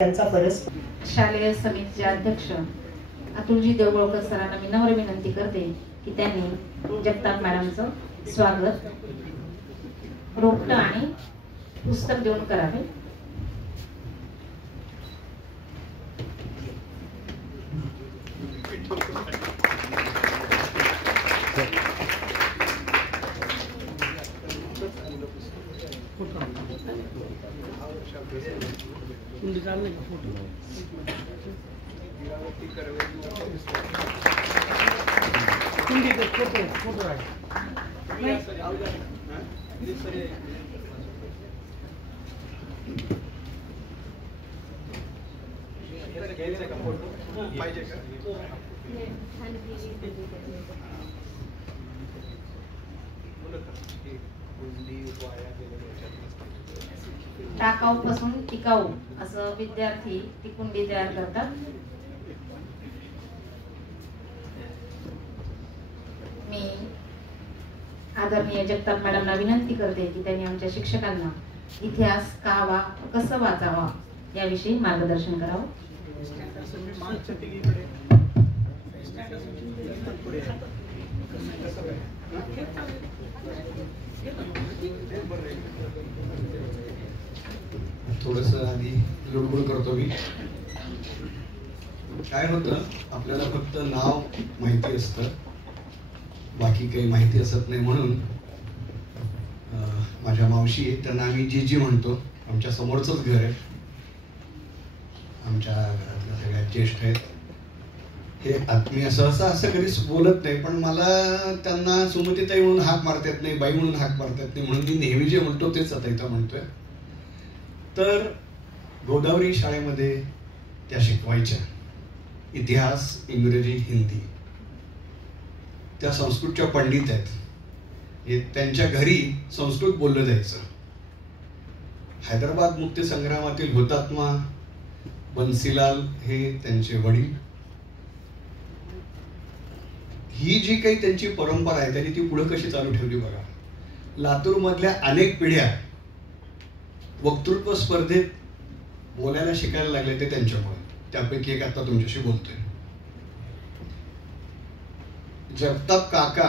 त्यांचा परस्पर. शालेय समितीचे अध्यक्ष अतुलजी देवगोळकर सरांना मी नम्र विनंती करते की त्यांनी जगताप मॅडमचं स्वागत रोपटं आणि पुस्तक देऊन करावे. टाकाऊ पासून टिकाऊ असं विद्यार्थी ती कुंडी तयार करतात. मी आदरणीय जगताप मॅडमला विनंती करते की त्यांनी आमच्या शिक्षकांना इतिहास का कसं वाचावा याविषयी मार्गदर्शन करावं. थोडस आधी लुडबुड करतो मी. काय होतं, आपल्याला फक्त नाव माहिती असतं, बाकी काही माहिती असत नाही. म्हणून माझ्या मावशी त्यांना आम्ही जीजी म्हणतो. आमच्या समोरचंच घर आहे, आमच्या घरातल्या सगळ्यात ज्येष्ठ आहेत. हे आत्मीय सहसा असं कधीच बोलत नाही, पण मला त्यांना सुमतीताई म्हणून हाक मारता येत नाही, बाई म्हणून हाक मारता येत नाही, म्हणून मी नेहमी जे म्हणतो तेच आता इथं म्हणतोय. तर गोदावरी शाळेमध्ये त्या शिकवायच्या इतिहास, इंग्रजी, हिंदी. त्या संस्कृतच्या पंडित आहेत. त्यांच्या घरी संस्कृत बोललं जायचं. हैदराबाद मुक्तीसंग्रामातील हुतात्मा बन्सीलाल हे त्यांचे वडील. ही जी काही त्यांची परंपरा आहे त्यांनी ती पुढे कशी चालू ठेवली बघा. लातूर मधल्या अनेक पिढ्या वक्तृत्व स्पर्धेत बोलायला शिकायला लागले ते त्यांच्यामुळे. त्यापैकी एक आता तुमच्याशी बोलतोय. जगताप काका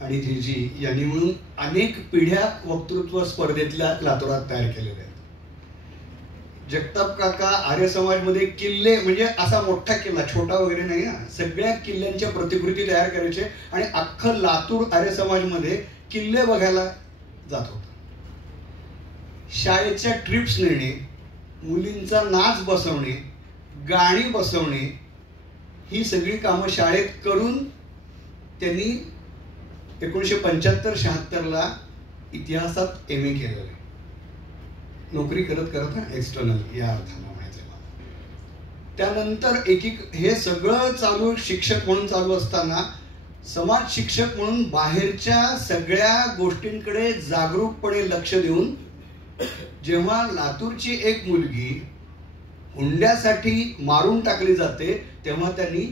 आणि जीजी यांनी मिळून अनेक पिढ्या वक्तृत्व स्पर्धेतल्या लातूरात तयार केलेल्या आहेत. जगताप काका आर्य समाजमध्ये किल्ले, म्हणजे असा मोठा किल्ला, छोटा वगैरे नाही ना, सगळ्या किल्ल्यांच्या प्रतिकृती तयार करायचे आणि अख्खं लातूर आर्य समाजमध्ये किल्ले बघायला जात होतं. शाळेच्या ट्रिप्स नेणे, मुलींचा नाच बसवणे, गाणी बसवणे, ही सगळी कामं शाळेत करून त्यांनी 1975-76 इतिहासात MA केलेलं आहे. नोकरी करत करत ना, एक्सटर्नल या अर्थानं माहिती मला. त्यानंतर हे सगळं चालू शिक्षक म्हणून चालू असताना समाज शिक्षक म्हणून बाहेरच्या सगळ्या गोष्टींकडे जागरूकपणे लक्ष देऊन जेव्हा लातूरची एक मुलगी हुंड्यासाठी मारून टाकली जाते तेव्हा त्यांनी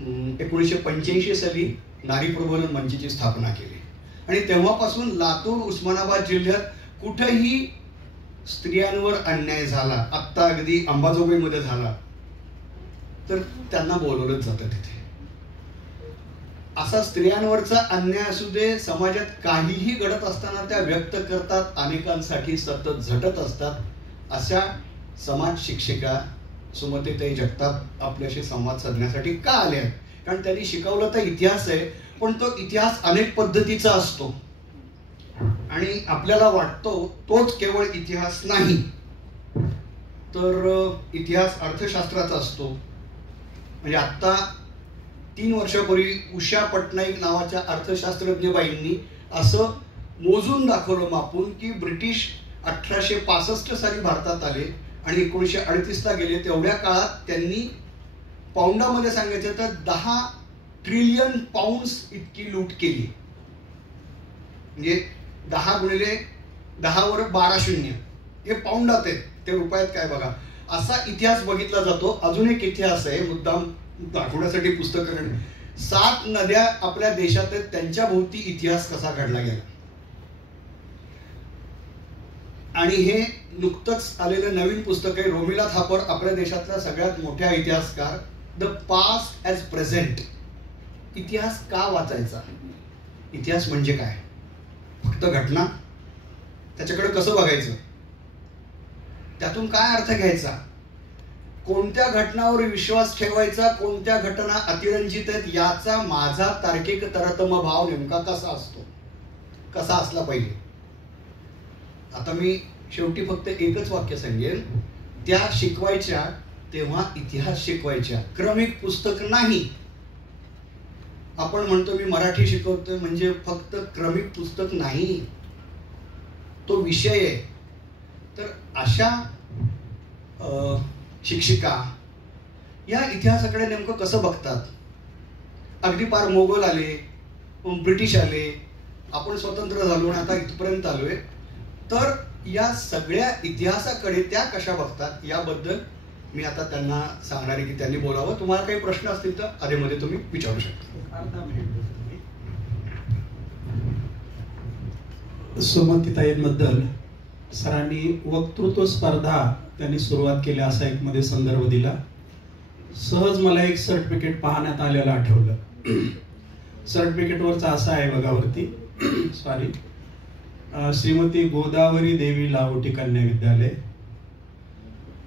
1985 साली नारी प्रबोधन मंचची स्थापना केली. आणि तेव्हापासून लातूर, उस्मानाबाद जिल्ह्यात कुठेही स्त्रियांवर अन्याय झाला, आत्ता अगदी अंबाजोगाईमध्ये झाला, तर त्यांना बोलवलंच जातं तिथे. असा स्त्रियांवरचा अन्याय असू दे, समाजात काहीही घडत असताना त्या व्यक्त करतात, अनेकांसाठी सतत झटत असतात. अशा समाज शिक्षिका सुमतीताई जगताप आपल्याशी संवाद साधण्यासाठी का आल्या? कारण त्यांनी शिकवलं तर इतिहास आहे, पण तो इतिहास अनेक पद्धतीचा असतो आणि आपल्याला वाटतो तोच केवळ इतिहास नाही, तर इतिहास अर्थशास्त्राचा असतो. म्हणजे आता 3 वर्षापूर्वी उषा पटनाईक नावाच्या अर्थशास्त्रज्ञ बाईंनी असं मोजून दाखवलं, मापून, की ब्रिटिश 1865 साली भारतात आले आणि 1938ला गेले. तेवढ्या काळात त्यांनी पाऊंडामध्ये सांगायचं तर 10 ट्रिलियन पाऊंड्स इतकी लूट केली. म्हणजे 10 गुणिले 10 वर 12 शून्य हे पाऊंडात आहेत, ते रुपयात काय बघा. असा इतिहास बघितला जातो. अजून एक इतिहास आहे, मुद्दाम दाखवण्यासाठी पुस्तकं. 7 नद्या आपल्या देशात आहेत, त्यांच्या भोवती इतिहास कसा घडला गेला. आणि हे नुकतंच आलेलं नवीन पुस्तक आहे रोमिला थापर, आपल्या देशातल्या सगळ्यात मोठ्या इतिहासकार, द पास्ट ॲज प्रेझेंट. इतिहास का वाचायचा? इतिहास म्हणजे काय? फक्त घटना? त्याच्याकडे कसं बघायचं? त्यातून काय अर्थ घ्यायचा? कोणत्या घटनावर विश्वास ठेवायचा? कोणत्या घटना अतिरंजित आहेत याचा माझा तार्किक तरतम भाव नेमका कसा असतो, कसा असला पाहिजे? आता मी शेवटी फक्त एकच वाक्य सांगेन, त्या शिकवायच्या तेव्हा इतिहास शिकवायच्या, क्रमिक पुस्तक नाही. आपण म्हणतो मी मराठी शिकवतोय म्हणजे फक्त क्रमिक पुस्तक नाही, तो विषय आहे. तर अशा शिक्षिका या इतिहासाकडे नेमकं कसं बघतात? अगदी पार मोगल आले, ब्रिटिश आले, आपण स्वतंत्र झालो आणि आता इथपर्यंत आलोय. तर या सगळ्या इतिहासाकडे त्या कशा बघतात याबद्दल मी आता त्यांना सांगणार आहे की त्यांनी बोलावं. तुम्हाला काही प्रश्न असतील तर आधीमध्ये तुम्ही विचारू शकता. सुमतीताईंबद्दल सरांनी वक्तृत्व स्पर्धा त्यांनी सुरुवात केली असा एक मध्ये संदर्भ दिला. सहज मला एक सर्टिफिकेट पाहण्यात आलेलं आठवलं. सर्टिफिकेटवरचा असा आहे बघा वरती, सॉरी, श्रीमती गोदावरी देवी लाहोटी कन्या विद्यालय,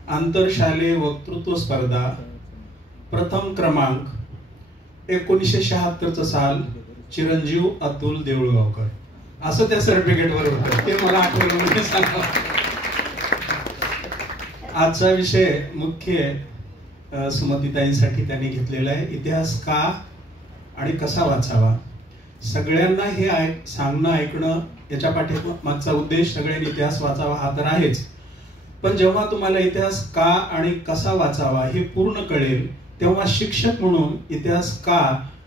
आंतरशालेय वक्तृत्व स्पर्धा, प्रथम क्रमांक, 1976 साल, चिरंजीव अतुल देऊळगावकर, असं त्या सर्टिफिकेटवर होतं. ते मला आठवलं म्हणजे सांगा. आजचा विषय मुख्य सुमतीताईंसाठी त्यांनी घेतलेला आहे, इतिहास का आणि कसा वाचावा. सगळ्यांना हे सांगणं ऐकणं याच्या पाठीमागचा उद्देश सगळ्यांनी इतिहास वाचावा हा तर आहेच, पण जेव्हा तुम्हाला इतिहास का आणि कसा वाचावा हे पूर्ण कळेल तेव्हा शिक्षक म्हणून इतिहास का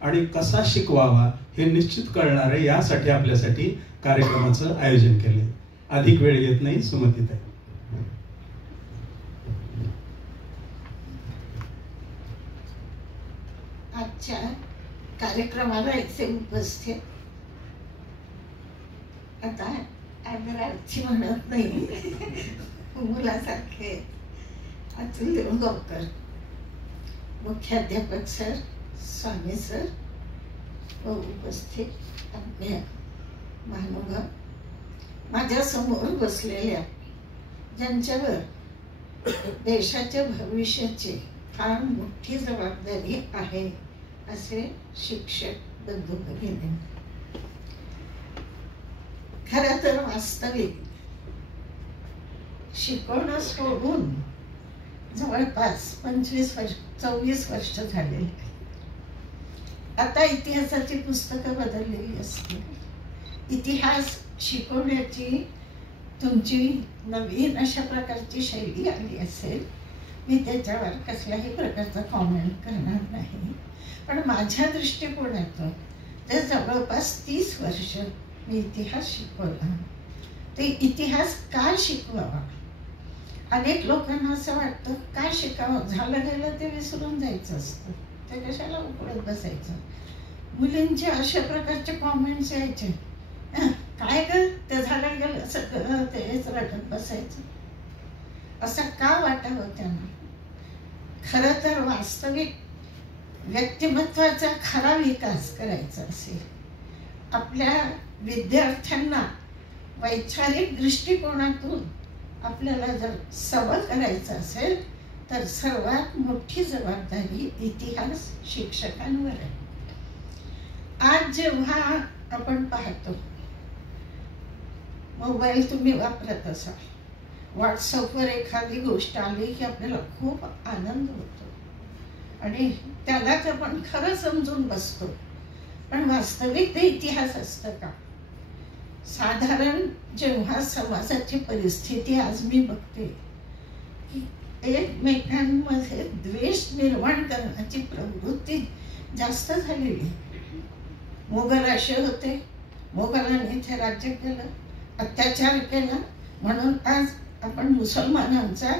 आणि कसा शिकवावा हे निश्चित कळणार आहे. यासाठी आपल्यासाठी कार्यक्रमाचं आयोजन केले. अधिक वेळ घेत नाही, सुमतीताई. आजच्या कार्यक्रमाला इथे उपस्थित, आता आदरार्थी म्हणत नाही, मुलासारखे अतुल देऊळगावकर, मुख्याध्यापक सर, स्वामी सर व उपस्थित आपल्या महानुभाव, माझ्या समोर बसलेल्या ज्यांच्यावर देशाच्या भविष्याची फार मोठी जबाबदारी आहे असे शिक्षक बंधू भगिनी, खरं तर वास्तविक शिकवणं सोडून जवळपास 24 वर्ष झालेली. आता इतिहासाची पुस्तकं बदललेली असतील, इतिहास शिकवण्याची तुमची नवीन अशा प्रकारची शैली आली असेल, मी त्याच्यावर कसल्याही प्रकारचा कॉमेंट करणार नाही. पण माझ्या दृष्टिकोनातून ते जवळपास 30 वर्ष मी इतिहास शिकवला. ते इतिहास का शिकवावा? अनेक लोकांना असं वाटतं काय शिकावं, झालं गेलं ते विसरून जायचं असतं, ते कशाला उकळत बसायचं. मुलींचे अशा प्रकारचे कॉमेंट्स यायचे, काय ग ते झालं गेलं सगळं तेच रटत बसायचं. असं का वाटावं त्यांना? खरं तर वास्तविक व्यक्तिमत्वाचा खरा विकास करायचा असेल, आपल्या विद्यार्थ्यांना वैचारिक दृष्टिकोनातून आपल्याला जर सबल करायचं असेल तर सर्वात मोठी जबाबदारी इतिहास शिक्षकांवर आहे. आज जेव्हा आपण पाहतो, मोबाईल तुम्ही वापरत असाल, व्हॉट्सअपवर एखादी गोष्ट आली की आपल्याला खूप आनंद होतो आणि त्यालाच आपण खरं समजून बसतो. पण वास्तविक ते इतिहास असतं का? साधारण जेव्हा समाजाची परिस्थिती आज मी बघते की एकमेकांमध्ये द्वेष निर्माण करण्याची प्रवृत्ती जास्त झालेली. मोगल असे होते, मोगलांनी इथे राज्य केलं, अत्याचार केला, म्हणून आज आपण मुसलमानांचा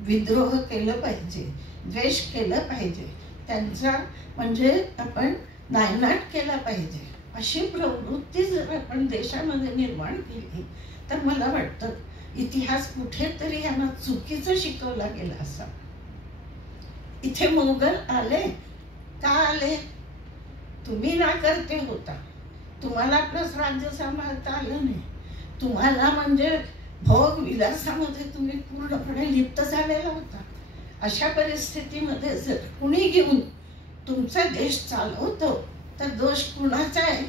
विद्रोह केलं पाहिजे, द्वेष केलं पाहिजे, त्यांचा म्हणजे आपण नायनाट केला पाहिजे, अशी प्रवृत्ती जर आपण देशामध्ये निर्माण केली तर मला वाटतं इतिहास कुठेतरी यांना चुकीचं शिकवला गेला असा. इथे मोगल आले का आले? तुम्ही नाकर्ते होता, तुम्हाला आपलंच राज्य सांभाळता आलं नाही, तुम्हाला म्हणजे भोग विलासामध्ये तुम्ही पूर्णपणे लिप्त झालेला होता. अशा परिस्थितीमध्ये जर कुणी घेऊन तुमचा देश चालवतो तर दोष कुणाचा आहे?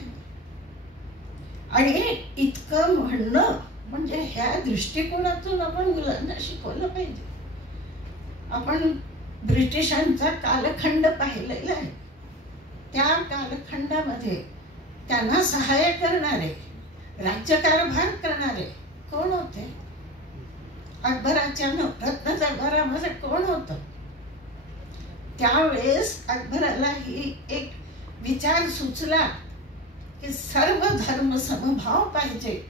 आणि इतकं म्हणणं म्हणजे ह्या दृष्टिकोनातून आपण मुलांना शिकवलं पाहिजे. आपण ब्रिटिशांचा कालखंड पाहिलेला आहे. त्या कालखंडामध्ये त्यांना सहाय्य करणारे, राज्यकारभार करणारे कोण होते? अकबराच्या रत्न दरबारामध्ये कोण होतं? त्यावेळेस अकबराला ही एक विचार सुचला की सर्व धर्म समभाव पाहिजे,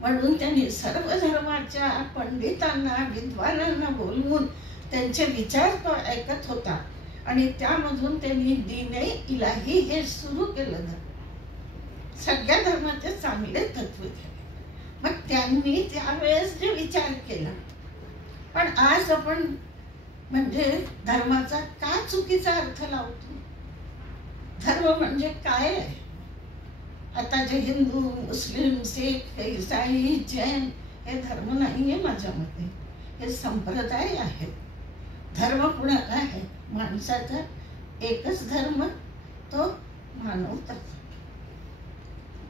म्हणून त्यांनी सर्व धर्माच्या पंडितांना, विद्वानांना बोलवून त्यांचे विचार तो ऐकत होता आणि त्यामधून त्यांनी दीने इलाही हे सुरू केलं. सगळ्या धर्माचे चांगले तत्व केले. मग त्यांनी त्यावेळेस जे विचार केला, पण आज आपण म्हणजे धर्माचा का चुकीचा अर्थ लावतो? धर्म म्हणजे काय आहे? आता जे हिंदू, मुस्लिम, सिख, ईसाई, जैन हे धर्म नाहीये माझ्या मते, हे संप्रदाय आहेत. धर्म कुणाला आहे? माणसाचा एकच धर्म, तो मानवताचा.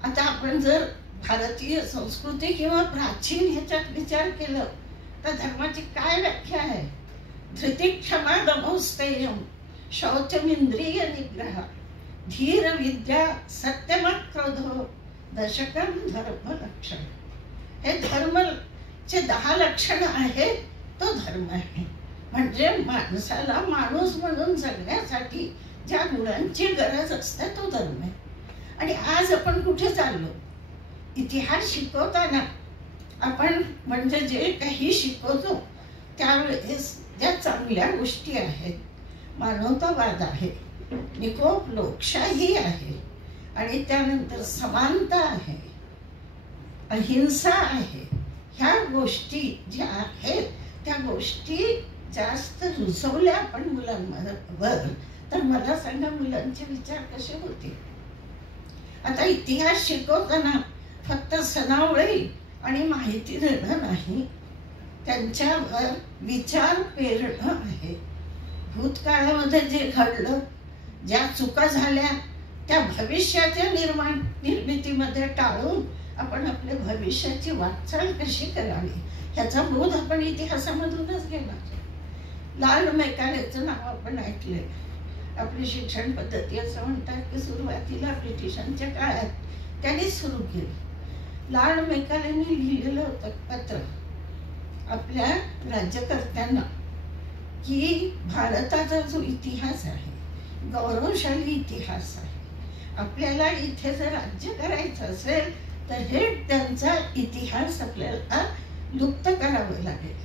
आता आपण जर भारतीय संस्कृती किंवा प्राचीन ह्याच्यात विचार केलं तर धर्माची काय व्याख्या आहे? धृती क्षमा दमोस्तेयम शौचमिंद्रिय निग्रह धीर विद्या सत्यमक्रोधो दशकम धर्म लक्षण. हे धर्मचे 10 लक्षण आहेत. तो धर्म आहे. म्हणजे माणसाला माणूस म्हणून जगण्यासाठी ज्या गुणांची गरज असते तो धर्म आहे. आणि आज आपण कुठे चाललो? इतिहास शिकवताना आपण म्हणजे जे काही शिकवतो त्यावेळेस ज्या चांगल्या गोष्टी आहेत, मानवतावाद आहे, निकोप लोकशाही आहे, आणि त्यानंतर समानता आहे, अहिंसा आहे, ह्या गोष्टी ज्या आहेत त्या गोष्टी जास्त रुजवल्या आपण मुलांवर तर मला सांगा मुलांचे विचार कसे होतील? आता इतिहास शिकवताना फक्त सणावळी आणि माहिती देणं नाही, त्यांच्यावर विचार पेरणं आहे. भूतकाळामध्ये जे घडलं, ज्या चुका झाल्या त्या भविष्याच्या निर्मितीमध्ये टाळून आपण आपल्या भविष्याची वाटचाल कशी करावी ह्याचा बोध आपण इतिहासामधूनच घेणार. लार्ड मेकॉलेचं नाव आपण ऐकले. आपली शिक्षण पद्धती असं म्हणतात की सुरुवातीला ब्रिटिशांच्या काळात त्यांनी सुरू केली. लार्ड मेकॉलेने लिहिलेलं होतं पत्र आपल्या राज्यकर्त्यांना की भारताचा जो इतिहास आहे, गौरवशाली इतिहास आहे, आपल्याला इथे जर राज्य करायचं असेल तर हे त्यांचा इतिहास आपल्याला लुप्त करावं लागेल.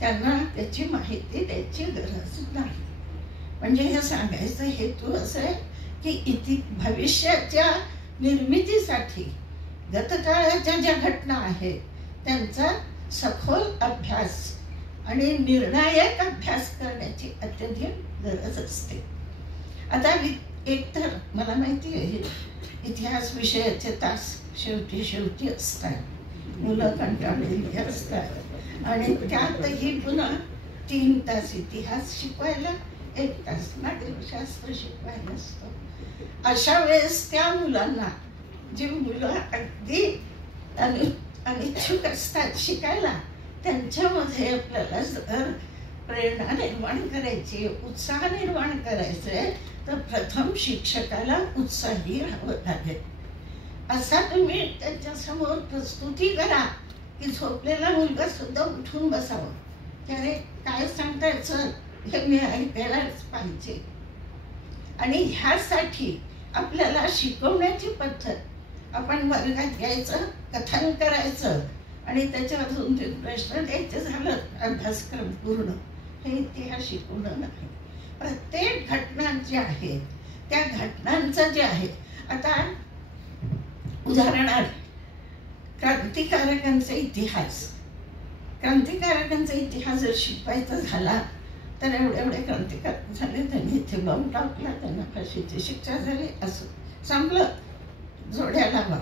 त्यांना त्याची माहिती द्यायची गरज नाही. म्हणजे हे सांगायचं हेतू असं आहे की भविष्याच्या निर्मितीसाठी गतकाळाच्या ज्या घटना आहेत त्यांचा सखोल अभ्यास आणि निर्णायक अभ्यास करण्याची अत्यधिक गरज असते. आता एकतर मला माहिती आहे इतिहास विषयाचे तास शेवटी असतात, मुलं कंटाळलेली असतात आणि त्यातही पुन्हा 3 तास इतिहास शिकवायला, 1 तास नागरिकशास्त्र शिकवायला असतो. अशा वेळेस त्या मुलांना, जी मुलं अगदी अनिच्छुक असतात शिकायला, त्यांच्यामध्ये आपल्याला जर प्रेरणा निर्माण करायची, उत्साह निर्माण करायचे तर प्रथम शिक्षकाला उत्साही राहावं लागेल. असा तुम्ही त्यांच्यासमोर प्रस्तुती करा की झोपलेला मुलगा सुद्धा उठून बसावं. त्याने काय सांगताय सर हे मी ऐकायलाच पाहिजे. आणि ह्यासाठी आपल्याला शिकवण्याची पद्धत आपण वर्गात घ्यायचं, कथन करायचं आणि त्याच्यावर 2-3 प्रश्न द्यायचे, झालं अभ्यासक्रम पूर्ण. हे इतिहास शिकवणं नाही. प्रत्येक घटना ज्या आहेत त्या घटनांचं जे आहे, आता उदाहरणार्थ क्रांतिकारकांचे इतिहास क्रांतिकारकांचा इतिहास जर शिकवायचा झाला तर एवढे क्रांतिकारक झाले, त्यांनी इथे बॉम्ब टाकला, त्यांना फाशीची शिक्षा झाली, असं संपलं, जोड्या लावा.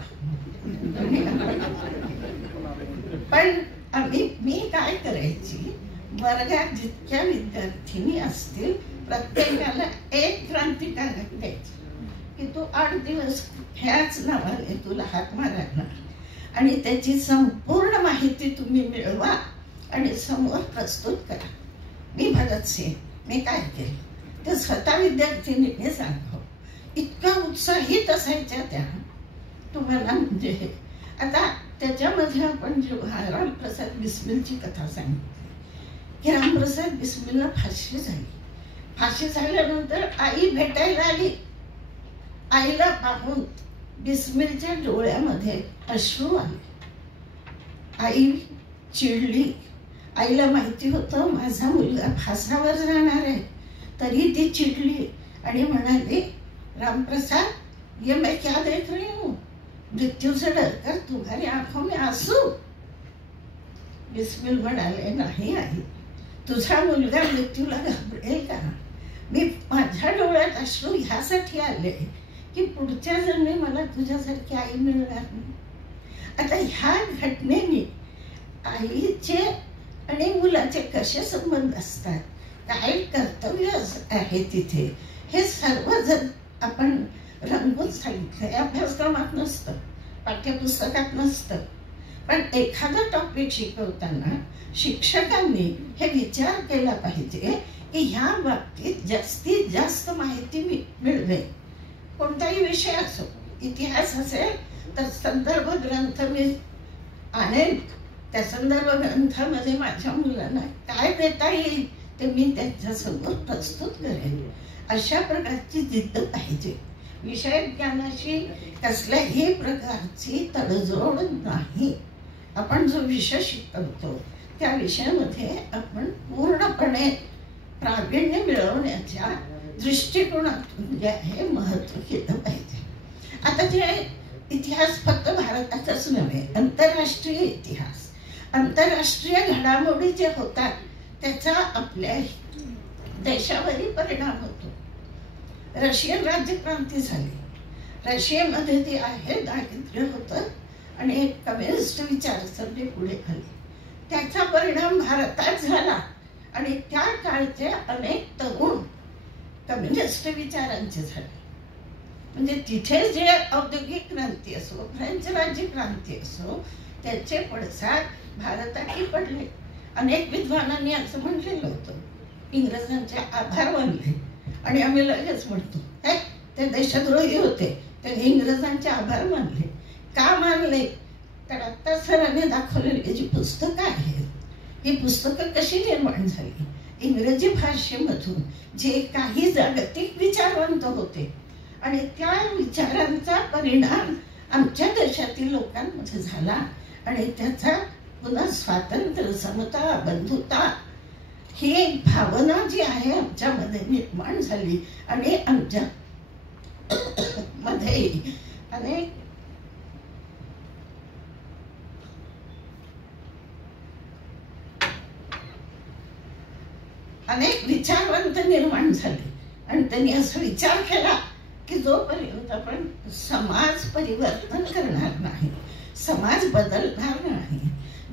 पण मी काय करायची, वर्गात जितक्या विद्यार्थिनी असतील प्रत्येकाला एक क्रांतिकारक द्यायचं की तू 8 दिवस ह्याच नावाने तुला हाक मारणार आणि त्याची संपूर्ण माहिती तुम्ही मिळवा आणि समोर प्रस्तुत करा. मी भगतसिंग मी काय केलं ते स्वतः विद्यार्थिनीने सांगावं. इतक्या उत्साहित असायच्या त्या, तुम्हाला म्हणजे आता त्याच्यामध्ये आपण जेव्हा रामप्रसाद बिस्मिलची कथा सांगितली की रामप्रसाद बिस्मिलला फाशी झाली. फाशी झाल्यानंतर आई भेटायला आली. आईला पाहून बिस्मिलच्या डोळ्यामध्ये अश्रू आले. आई चिडली. आईला माहिती होतं माझा मुलगा फासावर जाणार आहे, तरी ती चिडली आणि म्हणाली, रामप्रसाद ये मैं क्या देख रही हूँ, मृत्यू से डर कर तुम्हारी आंखों में आंसू. बिस्मिल म्हणाले, नाही आई, तुझा मुलगा मृत्यूला घाबरेल का? मी माझ्या डोळ्यात अश्रू ह्यासाठी आले की पुढच्या जन्मी मला तुझ्यासारखी आई मिळणार नाही. आता ह्या घटनेने आईचे आणि मुलाचे कसे संबंध असतात, काय कर्तव्य आहे तिथे, हे सर्व जर आपण रंगवून सांगितलं, अभ्यासक्रमात नसतं, पाठ्यपुस्तकात नसतं, पण एखादा टॉपिक शिकवताना शिक्षकांनी हे विचार केला पाहिजे की ह्या बाबतीत जास्तीत जास्त माहिती मिळवे. कोणताही विषय असो, इतिहास असेल तर संदर्भ ग्रंथ मी आणेन, त्या संदर्भ ग्रंथामध्ये माझ्या मुलांना काय देता येईल ते मी त्यांच्यासमोर प्रस्तुत करेन. अशा प्रकारची जिद्द पाहिजे. विषय ज्ञानाशी कसल्याही प्रकारची तडजोड नाही. आपण जो विषय शिकवतो त्या विषयामध्ये आपण पूर्णपणे प्रावीण्य मिळवण्याच्या दृष्टिकोनातून जे आहे महत्त्व केलं पाहिजे. आता जे इतिहास फक्त भारताचाच नव्हे, आंतरराष्ट्रीय इतिहास, आंतरराष्ट्रीय घडामोडी जे होतात त्याचा आपल्या देशावरही परिणाम होतो. रशियन राज्यक्रांती झाली. रशियामध्ये जे आहे दारिद्र्य होतं आणि कम्युनिस्ट विचारसरणी पुढे आली. त्याचा परिणाम भारतात झाला आणि त्या काळचे अनेक तरुण कम्युनिस्ट विचारांचे झाले. म्हणजे तिथे जे औद्योगिक क्रांती असो, फ्रेंच राज्य क्रांती असो, त्याचे पडसाद भारतातही पडले. अनेक विद्वानांनी असं म्हटलेलं होतं, इंग्रजांचे आभार मानले आणि आम्ही लगेच म्हणतो हे ते देशद्रोही होते, त्यांनी इंग्रजांचे आभार मानले. का मानले तर आता सरांनी दाखवलेली जी पुस्तकं आहेत, ही पुस्तकं कशी निर्माण झाली, इंग्रजी भाषेमधून जे काही जागतिक विचारवंत होते आणि त्या विचारांचा परिणाम आमच्या देशातील लोकांमध्ये झाला आणि त्याचा पुन्हा स्वातंत्र्य, समता, बंधुता ही एक भावना जी आहे आमच्यामध्ये निर्माण झाली आणि आमच्या मध्ये अनेक विचारवंत निर्माण झाले आणि त्यांनी असं विचार केला की जोपर्यंत आपण समाज परिवर्तन करणार नाही, समाज बदलणार नाही,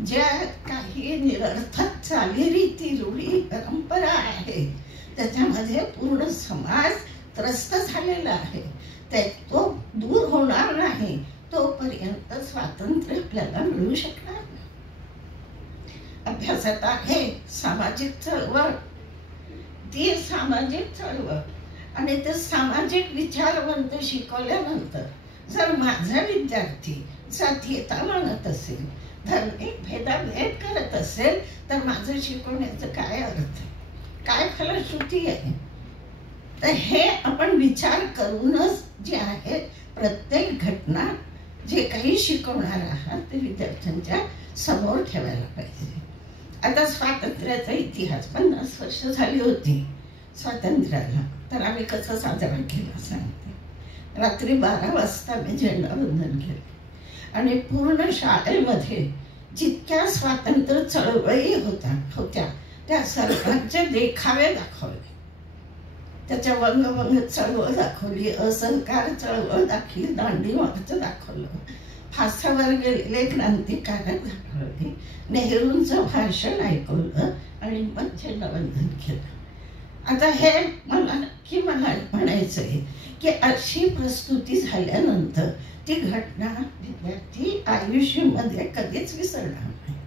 ज्या काही निरर्थक चालीरीती, रूढी, परंपरा आहेत त्याच्यामध्ये पूर्ण समाज त्रस्त झालेला आहे, तो दूर होणार नाही तोपर्यंत स्वातंत्र्य आपल्याला मिळू शकणार नाही. अभ्यासात आहे सामाजिक चळवळ. ती सामाजिक चळवळ आणि ते सामाजिक विचारवंत शिकवल्यानंतर जर माझा विद्यार्थी जातीयता मानत असेल, धार्मिक भेदाभेद करत असेल, तर माझं शिकवण्याचं काय अर्थ आहे, काय फलश्रुती आहे? तर हे आपण विचार करूनच जे आहे प्रत्येक घटना जे काही शिकवणार आहात ते विद्यार्थ्यांच्या समोर ठेवायला पाहिजे. आता स्वातंत्र्याचा इतिहास 50 वर्ष झाली होती स्वातंत्र्याला, तर आम्ही कसं साजरा केला सांगते. रात्री 12 वाजता मी झेंडावंदन केले आणि पूर्ण शाळेमध्ये जितक्या स्वातंत्र्य चळवळी होत्या त्या सर्वांचे देखावे दाखवले. त्याच्या वंगभंग चळवळ दाखवली, असहकार चळवळ दाखवली, दांडी मार्च दाखवलं, फासावर गेलेले क्रांतिकारक दाखवले, नेहरूंचं भाषण ऐकवलं आणि मग झेंडावंदन केलं. आता हे मला म्हणायचं आहे की अशी प्रस्तुती झाल्यानंतर ती घटना विद्यार्थी आयुष्यामध्ये कधीच विसरणार नाही.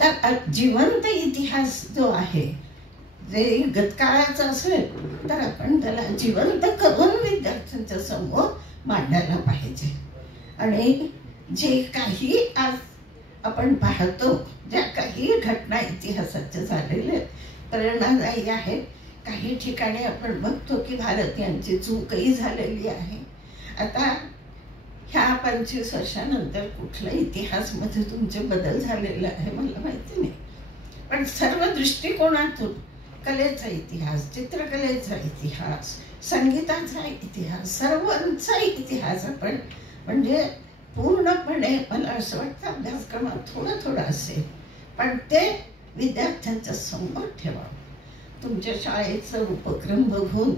तर जिवंत इतिहास जो आहे, जे गतकाळाचा असेल तर आपण त्याला जिवंत करून विद्यार्थ्यांच्या समोर मांडायला पाहिजे. आणि जे काही आज आपण पाहतो, ज्या काही घटना इतिहासाच्या झालेल्या प्रेरणादायी आहेत. काही ठिकाणी आपण बघतो की भारतीयांची चूकही झालेली आहे. आता ह्या 25 वर्षानंतर कुठल्या इतिहासमध्ये तुमचे बदल झालेले आहे मला माहिती नाही, पण सर्व दृष्टिकोनातून कलेचा इतिहास, चित्रकलेचा इतिहास, संगीताचा इतिहास, सर्वांचा इतिहास आपण म्हणजे पूर्णपणे मला असं वाटतं अभ्यासक्रमात थोडं असेल पण ते विद्यार्थ्यांच्या समोर ठेवावं. तुमच्या शाळेचं उपक्रम बघून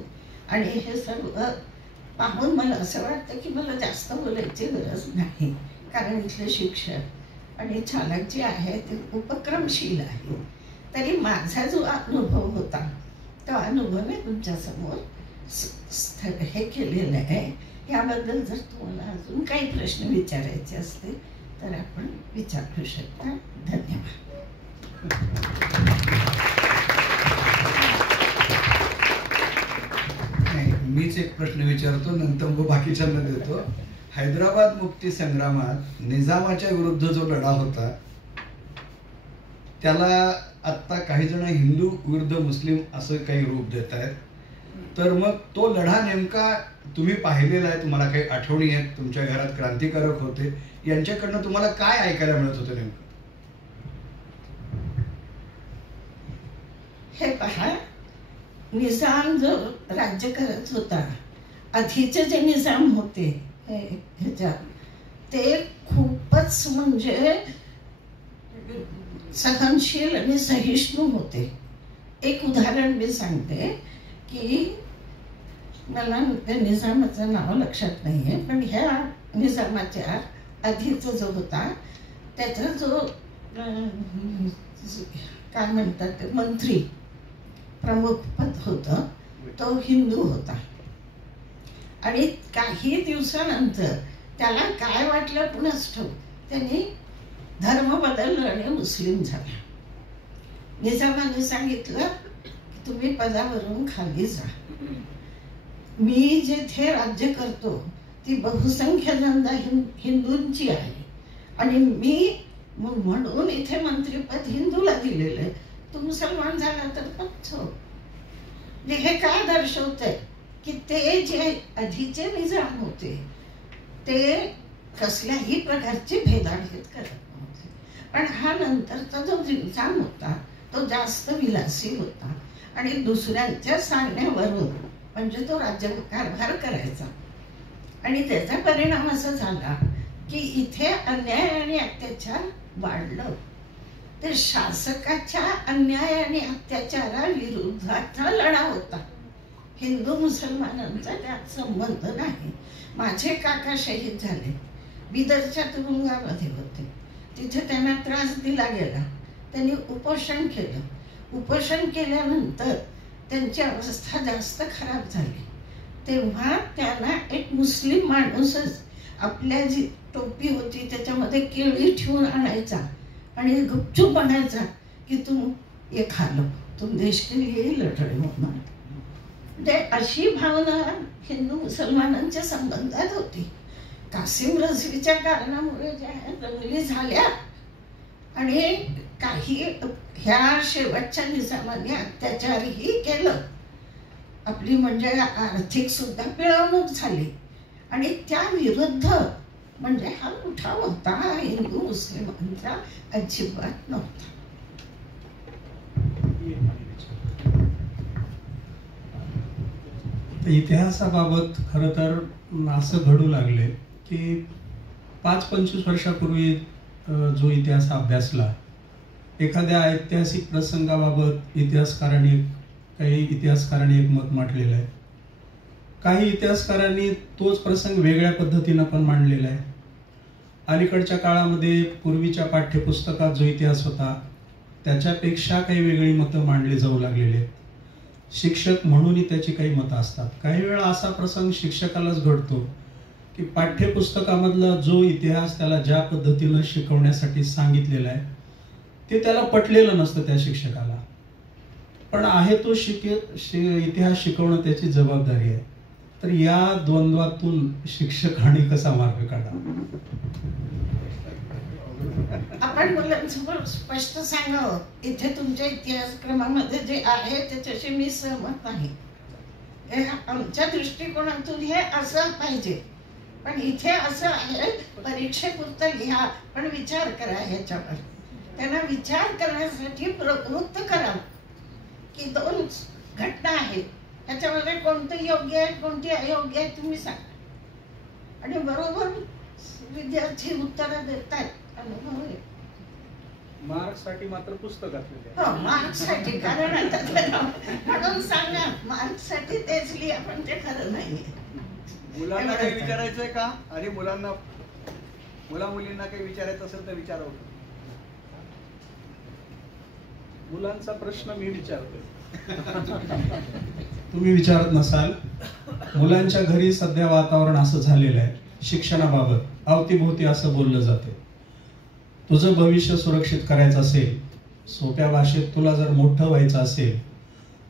आणि हे सर्व पाहून मला असं वाटतं की मला जास्त बोलायची गरज नाही, कारण इथले शिक्षक आणि चालक जे आहे ते उपक्रमशील आहे. तरी माझा जो अनुभव होता तो अनुभव मी तुमच्यासमोर हे केलेलं आहे. याबद्दल जर तुम्हाला अजून काही प्रश्न विचारायचे असतील तर आपण विचारू शकता. धन्यवाद. मीच एक प्रश्न विचारतो, नंतर मग बाकीच्यांना देतो. हैदराबाद मुक्ती संग्रामात निजामाच्या विरुद्ध जो लढा होता त्याला आत्ता काही जण हिंदू विरुद्ध मुस्लिम असं काही रूप देत आहेत. तर मग तो लढा नेमका तुम्ही पाहिलेला आहे, तुम्हाला काही आठवणी आहेत, तुमच्या घरात क्रांतिकारक होते, यांच्याकडनं तुम्हाला काय ऐकायला मिळत होतं नेमकं? हे पहा, निजाम जो राज्य करत होता, आधीचे जे निजाम होते ह्याच्यात ते खूपच म्हणजे सहनशील आणि सहिष्णू होते. एक उदाहरण मी सांगते की मला त्या निजामाचं नाव लक्षात नाही आहे, पण ह्या निजामाच्या आधीचा जो होता त्याचा जो काय म्हणतात मंत्री प्रमुख पद होतं तो हिंदू होता. आणि काही दिवसानंतर त्याला काय वाटलं कुणास ठाऊक, त्यांनी धर्म बदलला आणि मुस्लिम झाला. निजामाने सांगितलं तुम्ही पदावरून खाली जा, मी जेथे राज्य करतो ती बहुसंख्य जनता हिंदूंची आहे आणि मी म्हणून इथे मंत्रीपद हिंदूला दिलेलं आहे, तू मुसलमान झाला तर पच्चो. हे काय दर्शवतंय की ते जे आधीचे निजाम होते ते कसल्याही प्रकारची भेदाभेद करत नव्हते. पण हा नंतरचा जो निजाम होता तो जास्त विलासी होता आणि दुसऱ्यांच्या सांगण्यावरून म्हणजे तो राज्यकारभार करायचा. आणि त्याचा परिणाम असा झाला की इथे अन्याय आणि अत्याचार वाढलं. ते शासकाच्या अन्याय आणि अत्याचाराविरुद्धाचा लढा होता. हिंदू मुसलमानांचा त्यात संबंध नाही. माझे काका शहीद झाले, बिदरच्या तुरुंगामध्ये होते, तिथे त्यांना त्रास दिला गेला, त्यांनी उपोषण केलं. उपोषण केल्यानंतर त्यांची अवस्था जास्त खराब झाली. तेव्हा त्यांना एक मुस्लिम माणूसच आपल्या जी टोपी होती त्याच्यामध्ये केळी ठेवून आणायचा आणि गुपचूप म्हणायचा की तुम ये खा लो, तुम देश के लिए लढ रहे हो ना. म्हणजे अशी भावना हिंदू मुसलमानांच्या संबंधात होती. कासिम रजवीच्या कारणामुळे ज्या दंगली झाल्या आणि काही ह्या शेवटच्या निजामाने अत्याचारही केलं, आपली म्हणजे आर्थिक सुद्धा पिळवणूक झाली आणि त्या विरुद्ध म्हणजे हा उठाव होता हिंदू मुस्लिमांचा अजिबात नव्हता. इतिहासाबाबत खरं तर असं घडू लागले की 5-25 वर्षापूर्वी जो इतिहास अभ्यासला, एखाद्या ऐतिहासिक प्रसंगाबाबत काही इतिहासकारांनी एक मत मांडलेलं आहे. काही इतिहासकारांनी तोच प्रसंग वेगळ्या पद्धतीनं पण मांडलेला आहे. अलीकडच्या काळामध्ये पूर्वीच्या पाठ्यपुस्तकात जो इतिहास होता त्याच्यापेक्षा काही वेगळी मतं मांडली जाऊ लागलेली आहेत. शिक्षक म्हणूनही त्याची काही मतं असतात. काही वेळा असा प्रसंग शिक्षकालाच घडतो की पाठ्यपुस्तकामधला जो इतिहास त्याला ज्या पद्धतीनं शिकवण्यासाठी सांगितलेला आहे ते त्याला पटलेलं नसतं त्या शिक्षकाला. पण आहे तो इतिहास शिकवणं त्याची जबाबदारी आहे. तर या द्वंद्वातून शिक्षकांनी कसा मार्ग काढा? आपण मुलांसमोर स्पष्ट सांगावं, इथे तुमच्या इतिहासक्रमामध्ये जे आहे त्याच्याशी मी सहमत नाही. आमच्या दृष्टिकोनातून हे असं पाहिजे, पण इथे असं आहे परीक्षेपुरतं लिहा, पण विचार करा ह्याच्यावर. त्यांना विचार करण्यासाठी प्रवृत्त करा की दोन घटना आहेत, त्याच्यामध्ये कोणतं योग्य आहे कोणती अयोग्य आहे तुम्ही सांगा. आणि बरोबर विद्यार्थी उत्तरं देतात. अनुभव आहे. मार्क्ससाठी मात्र पुस्तकात हो, मार्क्ससाठी. कारण आता म्हणून सांगा मार्क्ससाठी तेच लिहा, पण ते खरं नाहीये. मुलांना काही विचारायचंय का? आणि मुला मुलींना काही विचारायचं असेल तर विचारावं. मुलांचा प्रश्न मी विचारतोय. तुम्ही विचारत नसाल. मुलांच्या घरी सध्या वातावरण असं झालेलं आहे, शिक्षणाबाबत अवतीभोवती असं बोललं जाते, तुझं भविष्य सुरक्षित करायचं असेल, सोप्या भाषेत तुला जर मोठं व्हायचं असेल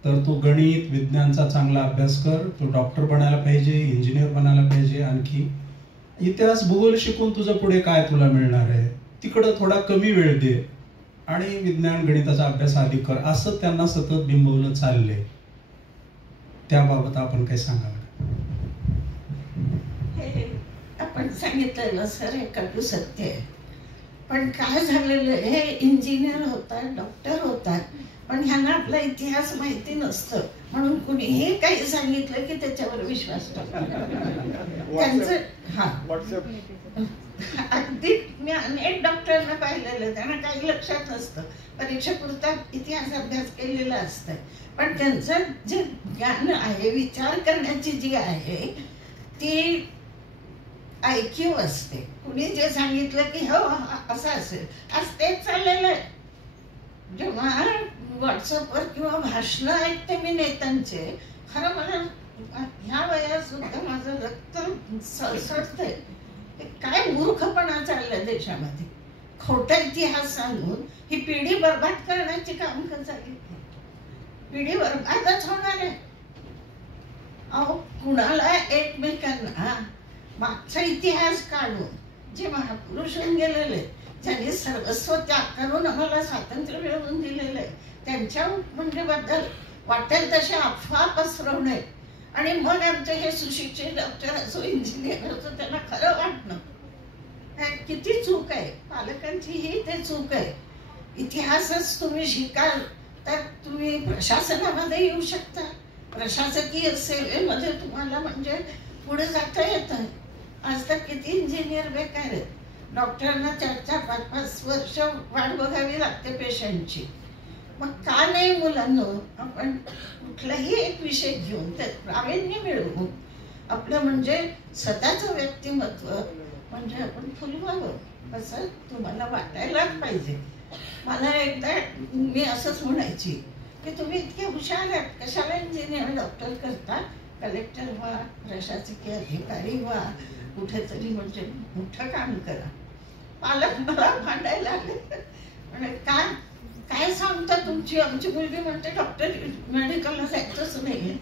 तर तू गणित विज्ञानचा चांगला अभ्यास कर, तू डॉक्टर बनायला पाहिजे, इंजिनियर बनायला पाहिजे, आणखी इतिहास भूगोल शिकून तुझं पुढे काय तुला मिळणार आहे, तिकडं थोडा कमी वेळ दे आणि विज्ञान गणिताचा अभ्यास अधिक कर, असं त्यांना सतत बिंबवलं चाललंय. त्याबाबत आपण काय सांगाल? आपण सांगितलेलं सर हे कटू सत्य आहे. पण काय झालेलं हे इंजिनियर होतात, डॉक्टर होतात, पण ह्यांना आपला इतिहास माहिती नसतं म्हणून कुणीही काही सांगितलं की त्याच्यावर विश्वास टाकतो. त्यांचं अगदी मी अनेक डॉक्टरांना पाहिलेलं, त्यांना काही लक्षात नसतं, परीक्षेपुरता इतिहास अभ्यास केलेला असतं, पण त्यांचं जे ज्ञान आहे, विचार करण्याची जी आहे ती IQ असते. कुणी जे सांगितलं की हो असं असेल, आज तेच चाललेलं आहे. जेव्हा व्हॉट्सअपवर किंवा भाषणं ऐकते मी नेत्यांचे, खरं मला ह्या वयात सुद्धा माझं रक्त सळसळतंय. काय मूर्खपणा चाललाय देशामध्ये. खोटा इतिहास सांगून ही पिढी बर्बाद करण्याची काम झाली. पिढी बर्बादच होणार आहे. अहो कुणाला एकमेकांना मागचा इतिहास काढून जे महापुरुष होऊन गेलेले, ज्यांनी सर्वस्व त्याग करून आम्हाला स्वातंत्र्य मिळवून दिलेलं आहे, त्यांच्या म्हणजे बद्दल वाटेल तशा अफवा पसरवणे आणि मग आमचे हे सुशिक्षित डॉक्टर असो इंजिनियर असो त्यांना खरं वाटणं, किती चूक आहे. पालकांचीही ते चूक आहे. इतिहासच तुम्ही शिकाल तर तुम्ही प्रशासनामध्ये येऊ शकता, प्रशासकीय सेवेमध्ये तुम्हाला म्हणजे पुढे जाता येतं. आज तर किती इंजिनियर बेकार आहेत. डॉक्टरांना 4-5 वर्ष वाट बघावी लागते पेशंटची. मग का नाही मुलांना आपण कुठलाही एक विषय घेऊन त्यात प्रावीण्य मिळवून आपलं म्हणजे स्वतःचं व्यक्तिमत्व म्हणजे आपण फुलवावं असं तुम्हाला वाटायलाच पाहिजे. मला एकदा मी असंच म्हणायची की तुम्ही इतके हुशार आहात, कशाला इंजिनियर डॉक्टर करता, कलेक्टर व्हा, प्रशासकीय अधिकारी व्हा, कुठेतरी म्हणजे मोठं काम करा. पालक मला भांडायला लागले, म्हणजे काय सांगता तुमची आमची मुलगी म्हणते डॉक्टर मेडिकलला जायचंच नाहीये.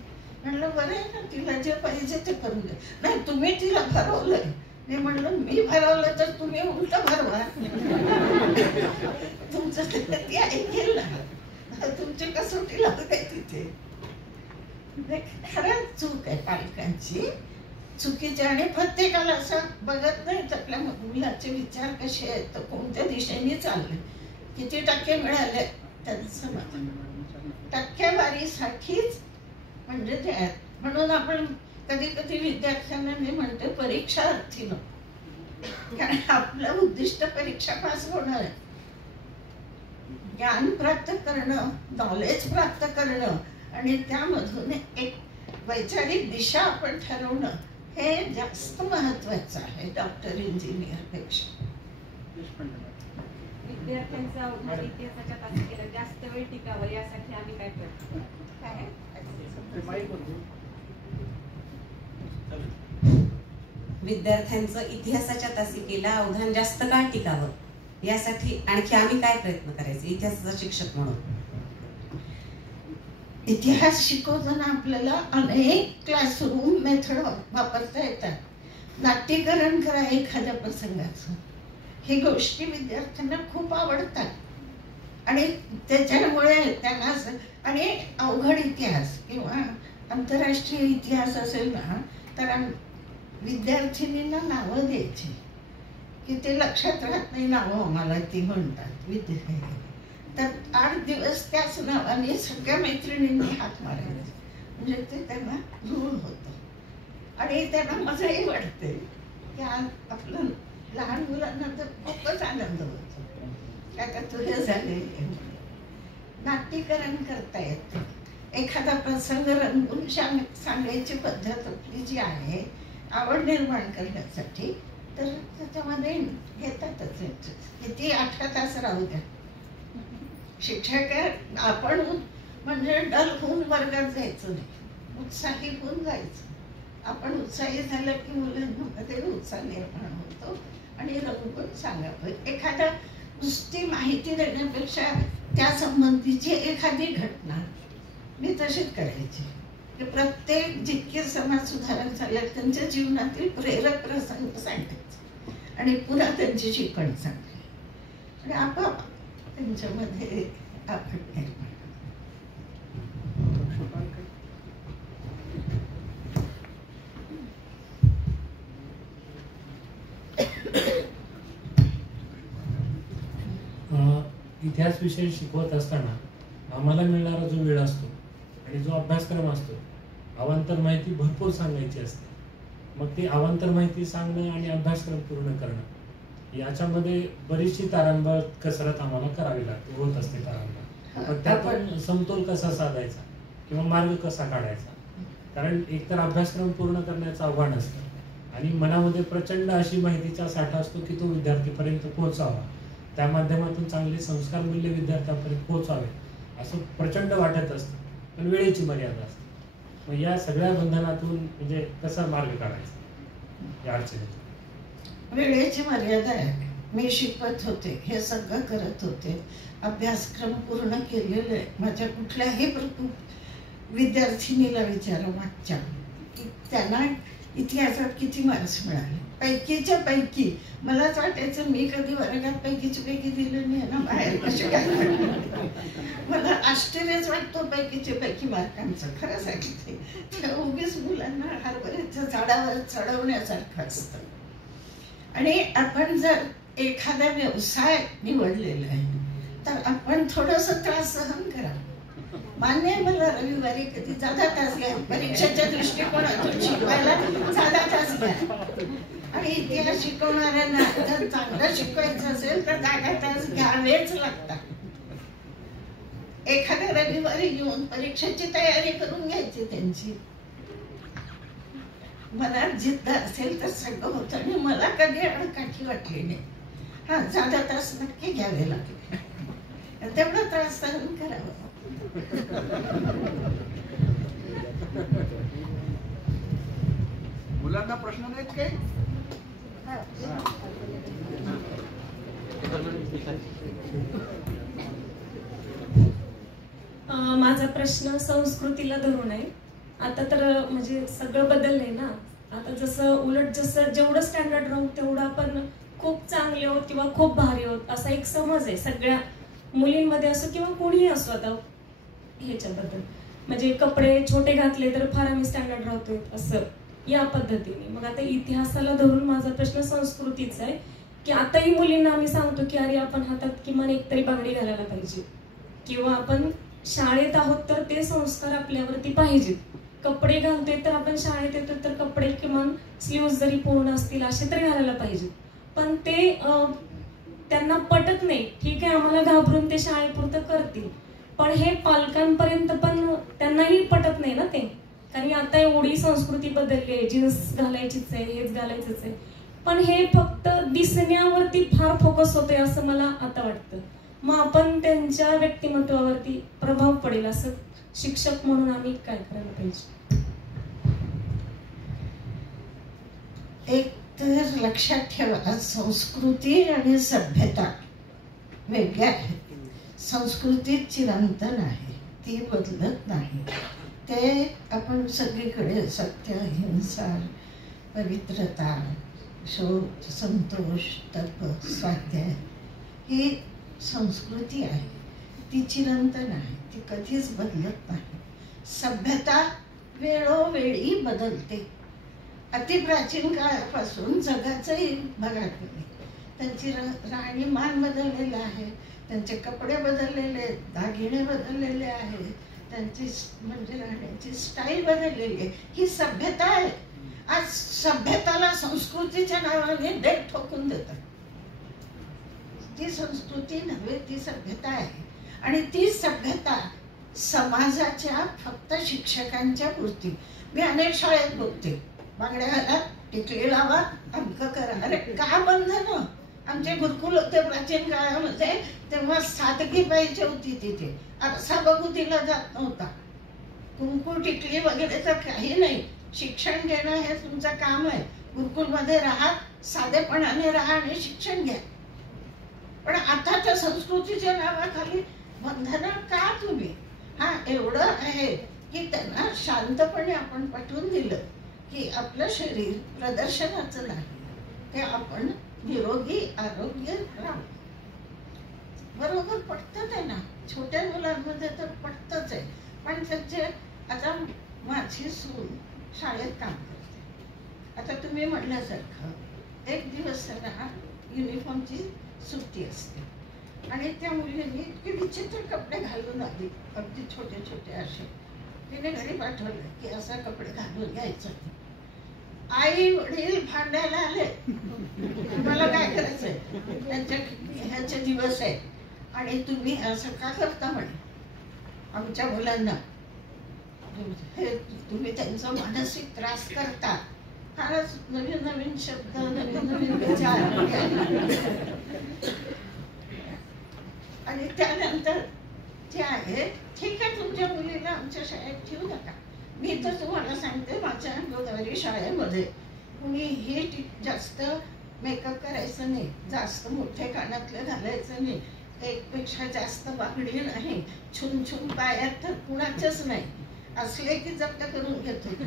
म्हणलं बरं आहे ना, तिला जे पाहिजे ते करून दे. नाही तुम्ही तिला भरवलंय. मी म्हणलं मी भरवलं तर तुम्ही उलट भरवा. तुमचं ती ऐकेल ना, तुमची कसोटी लागत आहे तिथे. खरंच चूक आहे पालकांची, चुकीची. आणि प्रत्येकाला असं बघत नाहीत आपल्या मुलाचे विचार कसे आहेत, तर कोणत्या दिशेने चालले, किती टक्के मिळाले त्यांचं टक्केवारीसाठीच म्हणजे ते आहेत. म्हणून आपण कधी कधी विद्यार्थ्यांना मी म्हणते परीक्षार्थी नको, कारण आपलं उद्दिष्ट परीक्षा पास होणं आहे. ज्ञान प्राप्त करणं, नॉलेज प्राप्त करणं आणि त्यामधून एक वैचारिक दिशा आपण ठरवणं हे जास्त महत्वाचं आहे डॉक्टर इंजिनियर पेक्षा. विद्यार्थ्यांचा अवधान इतिहासाच्या तासिकेला जास्त वेळ टिकावं यासाठी आम्ही काय करतो? विद्यार्थ्यांचं इतिहासाच्या तासिकेला अवधान जास्त काळ टिकावं यासाठी आणखी आम्ही काय प्रयत्न करायचे इतिहासाचा शिक्षक म्हणून? इतिहास शिकवताना आपल्याला अनेक क्लासरूम मेथड वापरता येतात. नाट्यीकरण करा एखाद्या प्रसंगाचं. ही गोष्टी विद्यार्थ्यांना खूप आवडतात आणि त्याच्यामुळे त्यांना आणि अवघड इतिहास किंवा आंतरराष्ट्रीय इतिहास असेल ना तर विद्यार्थिनींना नावं द्यायची की ते लक्षात राहत नाही. नावं आम्हाला ती म्हणतात विद्यार्थी, तर 8 दिवस त्याच नावाने सगळ्या मैत्रिणींनी हात मारायचे. म्हणजे ते त्यांना रूढ होतं आणि त्यांना मजाही वाटते की आज आपलं लहान मुलांना तर खूपच आनंद होतो. आता तुझे झाले नाट्यीकरण करता येतं. एखादा प्रसंग रंगून सांगायची पद्धत आपली जी आहे आवड निर्माण करण्यासाठी, तर त्याच्यामध्ये घेतातच. किती 18 तास राहू द्या. शिक्षक आपण म्हणजे डल होऊन वर्गात जायचं नाही, उत्साही होऊन जायचं. आपण उत्साही झालं की मुलांमध्ये उत्साह निर्माण होतो आणि रंगून सांगावं. एखादा नुसती माहिती देण्यापेक्षा त्या संबंधीची एखादी घटना मी तशीच करायची की प्रत्येक जितके समाज सुधारक झाले त्यांच्या जीवनातील प्रेरक प्रसंग सांगायचे आणि पुन्हा त्यांची शिकवण सांगायची आणि आपोआप त्यांच्यामध्ये आवड निर्माण. इतिहास विषय शिकवत असताना आम्हाला मिळणारा जो वेळ असतो आणि जो अभ्यासक्रम असतो, अवांतर माहिती भरपूर सांगायची असते. मग ती अवांतर माहिती सांगणं आणि अभ्यासक्रम पूर्ण करणं याच्यामध्ये बरीचशी तारांबळ कसरत आम्हाला करावी लागते, होत असते तारांबळ. पण त्यातून समतोल कसा साधायचा किंवा मार्ग कसा काढायचा? कारण एकतर अभ्यासक्रम पूर्ण करण्याचं आव्हान असतं आणि मनामध्ये प्रचंड अशी माहितीचा साठा असतो की तो विद्यार्थीपर्यंत पोहोचावा, त्या माध्यमातून चांगले संस्कार मूल्य विद्यार्थ्यांपर्यंत पोहोचावे असं प्रचंड वाटत असतं. पण वेळेची मर्यादा असते. मग या सगळ्या बंधनातून म्हणजे कसा मार्ग काढायचा या अडचणीतून? वेळेची मर्यादा आहे. मी शिकवत होते, हे सगळं करत होते, अभ्यासक्रम पूर्ण केलेले आहे. माझ्या कुठल्याही विद्यार्थिनीला विचारा मागच्या की त्यांना इतिहासात किती मार्क्स मिळाले. पैकीच्या पैकी मलाच वाटायचं मी कधी वर्गात पैकीची पैकी दिलं नाही ना, बाहेर कसे काय. मला आश्चर्यच वाटतो पैकीचे पैकी मार्कांचं. खरं सांगितले उगीच मुलांना हरभऱ्याच्या झाडावर चढवण्यासारखं असतं. आणि आपण जर एखादा व्यवसाय निवडलेला आहे तर आपण थोडंसं त्रास सहन करा. मान्य आहे मला रविवारी कधी जादा तास घ्या, परीक्षेच्या दृष्टिकोनातून शिकवायला जादा तास घ्या. आणि इतिहास शिकवणाऱ्यांना जर चांगलं शिकवायचं असेल तर जादा तास घ्यावेच लागतात. एखाद्या रविवारी घेऊन परीक्षेची तयारी करून घ्यायची त्यांची. मनात जिद्द असेल तर सगळं होतं आणि मला कधी अडकाठी वाटली नाही. हा जादा तास नक्की घ्यावे लागले, तेवढा त्रास सहन करावा. मुलांना प्रश्न नाहीत काही? माझा प्रश्न संस्कृतीला धरून आहे. आता तर म्हणजे सगळं बदललंय ना. आता जसं उलट जसं जेवढं स्टँडर्ड राहू तेवढं आपण खूप चांगले आहोत किंवा खूप भारी आहोत असा एक समज आहे सगळ्या मुलींमध्ये असो किंवा कोणीही असो. आता ह्याच्याबद्दल म्हणजे कपडे छोटे घातले तर फार आम्ही स्टँडर्ड राहतोय असं या पद्धतीने. मग आता इतिहासाला धरून माझा प्रश्न संस्कृतीचा आहे की आताही मुलींना आम्ही सांगतो की अरे आपण हातात किमान एकतरी बांगडी घालायला पाहिजे किंवा आपण शाळेत आहोत तर ते संस्कार आपल्यावरती पाहिजेत. कपडे घालतोय तर आपण शाळेत येतो तर कपडे किमान स्लीव्ज जरी पूर्ण असतील असे तरी घालायला पाहिजेत. पण ते त्यांना पटत नाही. ठीक आहे, आम्हाला घाबरून ते शाळेपुरतं करतील, पण हे पालकांपर्यंत पण त्यांनाही पटत नाही ना ते. कारण आता एवढी संस्कृती बदलली आहे, जीन्स घालायचीच आहे, हेच घालायचंच आहे, पण हे फक्त दिसण्यावरती फार फोकस होतोय असं मला आता वाटतं. मग आपण त्यांच्या व्यक्तिमत्वावरती प्रभाव पडेल असं शिक्षक म्हणून आम्ही काय करायला पाहिजे? एक तर लक्षात ठेवा, संस्कृती आणि सभ्यता वेगळ्या आहेत. संस्कृती चिरंतन आहे, ती बदलत नाही. ते आपण सगळीकडे सत्य, अहिंसा, पवित्रता, शोध, संतोष, तप, स्वाध्याय ही संस्कृती आहे, ती चिरंतन आहे, ती कधीच बदलत नाही. सभ्यता वेळोवेळी बदलते. अतिप्राचीन काळापासून जगाचंही बघा तुम्ही, त्यांची राहणीमान बदललेलं आहे, त्यांचे कपडे बदललेले आहेत, दागिने बदललेले आहेत, त्यांची म्हणजे राहण्याची स्टाईल बदललेली आहे. ही सभ्यता आहे. आज सभ्यताला संस्कृतीच्या नावाने देठ ठोकून देतात. ती संस्कृती नव्हे, ती सभ्यता आहे. आणि ती सभ्यता समाजाच्या फक्त शिक्षकांच्या पुरती. मी अनेक शाळेत बघते, बांगड्या घाला, टिकली लावा, अंक करा. अरे का बंधन? आमचे गुरुकुल होते प्राचीन काळामध्ये, तेव्हा सादगी पाहिजे होती तिथे. आरसा बघू दिला जात नव्हता. कुंकू टिकली वगैरे तर काही नाही. शिक्षण घेणं हे तुमचं काम आहे. गुरुकुलमध्ये राहा, साधेपणाने राहा आणि शिक्षण घ्या. पण आता त्या संस्कृतीच्या नावाखाली बंधन का तुम्ही? हा एवढं आहे की त्यांना शांतपणे आपण पटवून दिलं की आपलं शरीर प्रदर्शनाचं नाही, ते आपण निरोगी आरोग्य राहू. बरोबर पटतं त्यांना. छोट्या मुलांमध्ये तर पटतच आहे. पण त्यांचे आता माझी सून शाळेत काम करते. आता तुम्ही म्हटल्यासारखं एक दिवस त्यांना युनिफॉर्मची सुट्टी असते आणि त्या मुलींनी इतके विचित्र कपडे घालून आली, अगदी छोटे छोटे असे. तिने घरी पाठवलं की असा कपडे घालून घ्यायचं. आई वडील भांडायला आले, तुम्हाला काय करायचंय, त्यांच्या ह्याचे दिवस आहे आणि तुम्ही असं का करता म्हणे आमच्या मुलांना. हे तुम्ही त्यांचा मानसिक त्रास करता. फारच नवीन नवीन शब्द, नवीन नवीन विचार. आणि त्यानंतर जे आहे, ठीक आहे तुमच्या मुलीला आमच्या शाळेत ठेवू नका. मी तर तुम्हाला सांगते, माझ्या गोदावरी शाळेमध्ये कुणीही जास्त मेकअप करायचं नाही, जास्त मोठे कानातले घालायचं नाही, एकपेक्षा जास्त बांगडी नाही, छुन छुन पायात तर कुणाचंच नाही. असले की जप्त करून घेत होतो.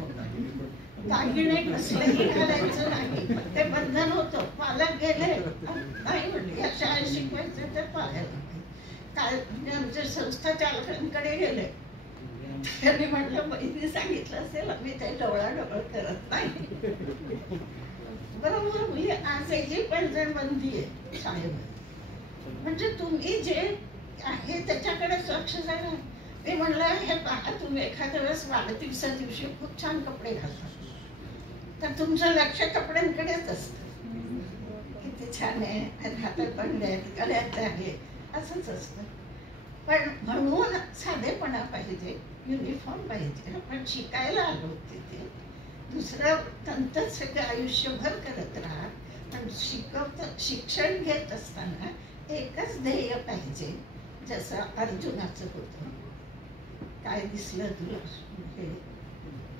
दागिने कसलेही घालायचं नाही, ते बंधन होतं. पालक गेले नाही म्हणले या शाळेत शिकवायचं तर पाहायला काय. आमच्या संस्था चालकांकडे गेले, त्यांनी म्हटलं बहिणी सांगितलं असेल, आम्ही ते डवळाडवळ करत नाही. बरोबर. म्हणजे आजही बंदी आहे शाळेमध्ये. म्हणजे तुम्ही जे आहे त्याच्याकडे लक्ष द्या. मी म्हणलं हे पहा, तुम्ही एखाद्या वेळेस वाढदिवसा दिवशी खूप छान कपडे घालता, तर तुमचं लक्ष कपड्यांकडेच असतं. किती छान आहे, हातात बंद आहेत, गळ्यात आहे, असंच असतं. पण म्हणून साधेपणा पाहिजे, युनिफॉर्म पाहिजे. आपण शिकायला आलो तिथे, दुसरं तंत्र सगळं आयुष्यभर करत राहा. पण शिक्षण घेत असताना एकच ध्येय पाहिजे, जसं अर्जुनाचं होतं, काय दिसलं तुला हे.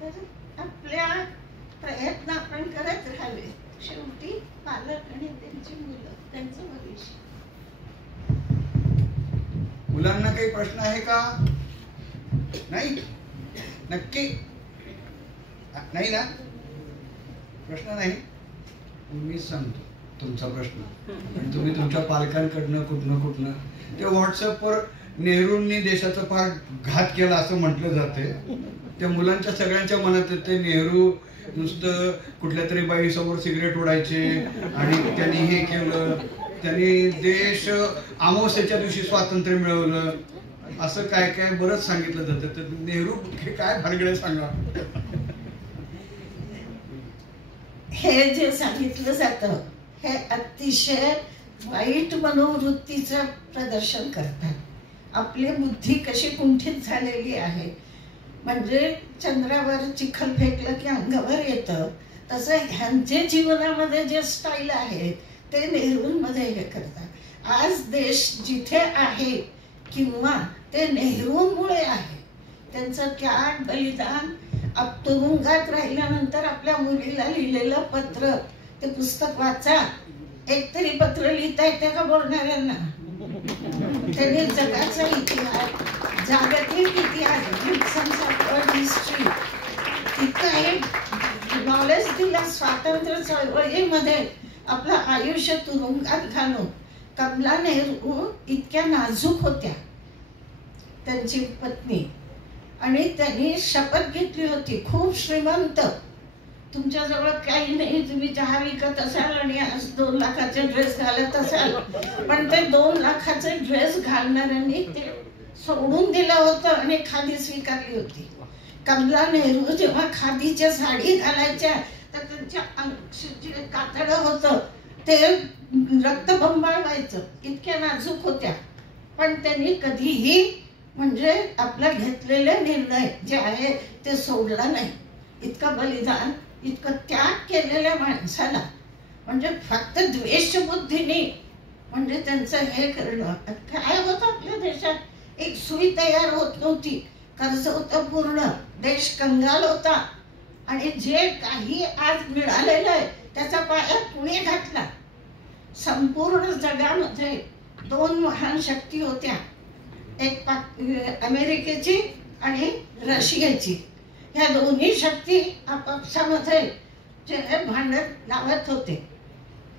तर आपल्या प्रयत्न आपण करत राहावे. शेवटी पालक आणि त्यांची मुलं, त्यांचं भविष्य. मुलांना काही प्रश्न आहे का? नाही? नक्की नाही ना? प्रश्न नाही? मी सांगतो तुमचा प्रश्न. आणि तुम्ही तुमच्या पालकांकडनं कुठनं ते व्हॉट्सअपवर नेहरूंनी देशाचा फार घात केला असं म्हटलं जाते. त्या मुलांच्या सगळ्यांच्या मनात येते, नेहरू नुसतं कुठल्या तरी बाईसमोर सिगरेट ओढायचे आणि त्यांनी हे केलं, त्यांनी देश अमावस्येच्या दिवशी स्वातंत्र्य मिळवलं, असं काय काय बरंच सांगितलं जातं. तर नेहरू हे काय भानगडे सांगा. हे जे सांगितलं जातं हे अतिशय वाईट मनोवृत्तीचं प्रदर्शन करतात. आपली बुद्धी कशी कुंठित झालेली आहे. म्हणजे चंद्रावर चिखल फेकलं की अंगावर येतं, तसं ह्यांचे जीवनामध्ये जे स्टाईल आहे ते नेहरूंमध्ये हे करतात. आज देश जिथे आहे किंवा ते नेहरूंमुळे आहे. त्यांचं त्याग बलिदान, तुरुंगात राहिल्यानंतर आपल्या मुलीला लिहिलेलं पत्र, ते पुस्तक वाचा. एकतरी पत्र लिहिता येते का बोलणाऱ्यांना? त्यांनी जगाचा इतिहास, जागतिक इतिहास, हिस्ट्री इतकं नॉलेज दिलं. स्वातंत्र्य चळवळीमध्ये आपलं आयुष्य तुरुंगात घालून. कमला नेहरू इतक्या नाजूक होत्या, त्यांची पत्नी, आणि त्यांनी शपथ घेतली होती खूप श्रीमंत, तुमच्याजवळ काही नाही, तुम्ही चहा विकत असाल आणि आज 2 लाखाचे ड्रेस घालत असाल, पण ते 2 लाखाचे ड्रेस घालणाऱ्यांनी ते सोडून दिलं होतं आणि खादी स्वीकारली होती. कमला नेहरू जेव्हा खादीच्या साडी घालायच्या तर त्यांच्या जे कातडं होतं ते रक्तबंबाळ व्हायचं, इतक्या नाजूक होत्या. पण त्यांनी कधीही म्हणजे आपला घेतलेले निर्णय जे आहे ते सोडला नाही. इतकं बलिदान, इतकं त्याग केलेल्या माणसाला म्हणजे फक्त द्वेषबुद्धीने म्हणजे त्यांचं हे करणं. काय होतं आपल्या देशात? एक सुई तयार होत नव्हती, कर्ज होतं पूर्ण, देश कंगाल होता, आणि जे काही आज मिळालेलं आहे त्याचा पाया कुणी घातला? संपूर्ण जगामध्ये 2 महान शक्ती होत्या, एक अमेरिकेची आणि रशियाची. ह्या दोन्ही शक्ती आपापसामध्ये जे भांडत लावत होते.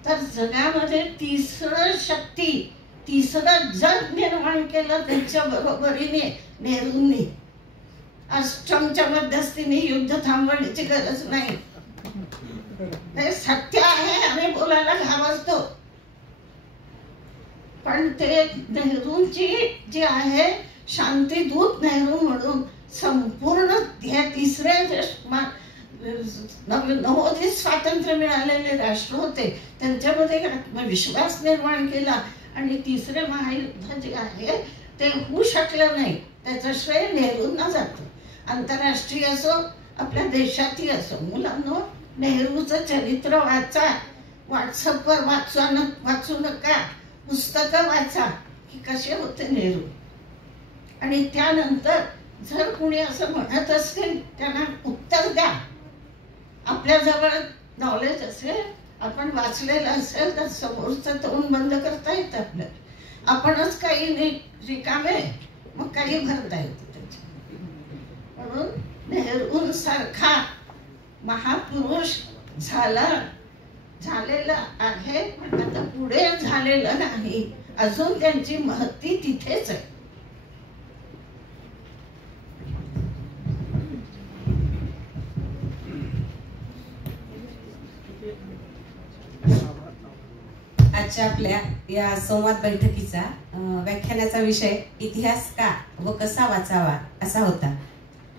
तर जगामध्ये तिसरं जग निर्माण केलं त्यांच्या बरोबरीने नेहरूंनी. आज ट्रम्पच्या मध्यस्थीने युद्ध थांबवण्याची गरज नाही. हे सत्य आहे, आम्ही बोलायला घाबरतो, पण ते नेहरूंची जी आहे शांतीदूत नेहरू म्हणून संपूर्ण ह्या तिसऱ्या नवोदित स्वातंत्र्य मिळालेले राष्ट्र होते, त्यांच्यामध्ये आत्मविश्वास निर्माण केला. आणि तिसरे महायुद्ध जे आहे ते होऊ शकलं नाही, त्याचं श्रेय नेहरूंना जातं. आंतरराष्ट्रीय असो, आपल्या देशातही असो. मुलांनो, नेहरूचं चरित्र वाचा. व्हॉट्सअपवर वाचू नका, पुस्तकं वाचा की कसे होते नेहरू. आणि त्यानंतर जर कुणी असं म्हणत असेल त्यांना उत्तर द्या. आपल्याजवळ नॉलेज असेल, आपण वाचलेलं असेल तर समोरचं तोंड बंद करता येतं आपल्याला. आपणच काही नाही रिकामे, मग काही भरता येतं त्याच्यात. म्हणून नेहरूंसारखा महापुरुष झालेला आहे, पण आता पुढे झालेलं नाही. अजून त्यांची महती तिथेच आहे. आजच्या आपल्या या संवाद बैठकीचा व्याख्यानाचा विषय इतिहास का व कसा वाचावा असा होता.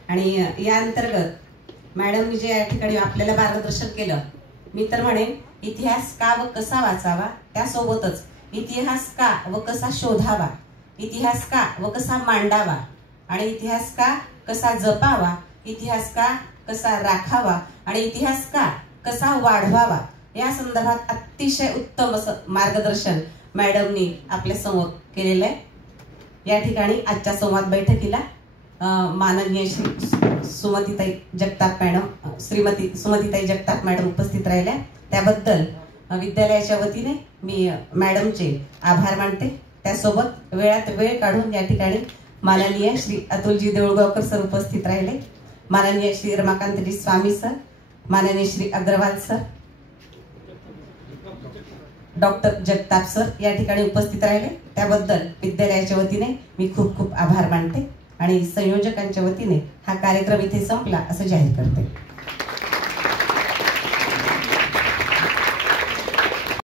आणि या अंतर्गत मॅडमनी जे या ठिकाणी आपल्याला मार्गदर्शन केलं, मी तर म्हणेन इतिहास का व कसा वाचावा, त्यासोबतच इतिहास का व कसा शोधावा, इतिहास का व कसा मांडावा, आणि इतिहास का कसा जपावा, इतिहास का कसा राखावा, आणि इतिहास का कसा वाढवावा, या संदर्भात अतिशय उत्तम असं मार्गदर्शन मॅडमनी आपल्या समोर केलेलं आहे. या ठिकाणी आजच्या संवाद बैठकीला माननीय सुमतीताई जगताप मॅडम, श्रीमती सुमतीताई जगताप मॅडम उपस्थित राहिल्या, त्याबद्दल विद्यालयाच्या वतीने मी मॅडमचे आभार मानते. त्यासोबत वेळात वेळ काढून या ठिकाणी माननीय श्री अतुलजी देऊळगावकर सर उपस्थित राहिले, माननीय श्री रमाकांतजी स्वामी सर, माननीय Shri Agarwal sir, doctor Jagtap sir या ठिकाणी उपस्थित राहिले. त्याबद्दल विद्यालयाच्या वतीने मी खूप खूप आभार मानते आणि संयोजकांच्या वतीने हा कार्यक्रम इथे संपला असं जाहीर करते.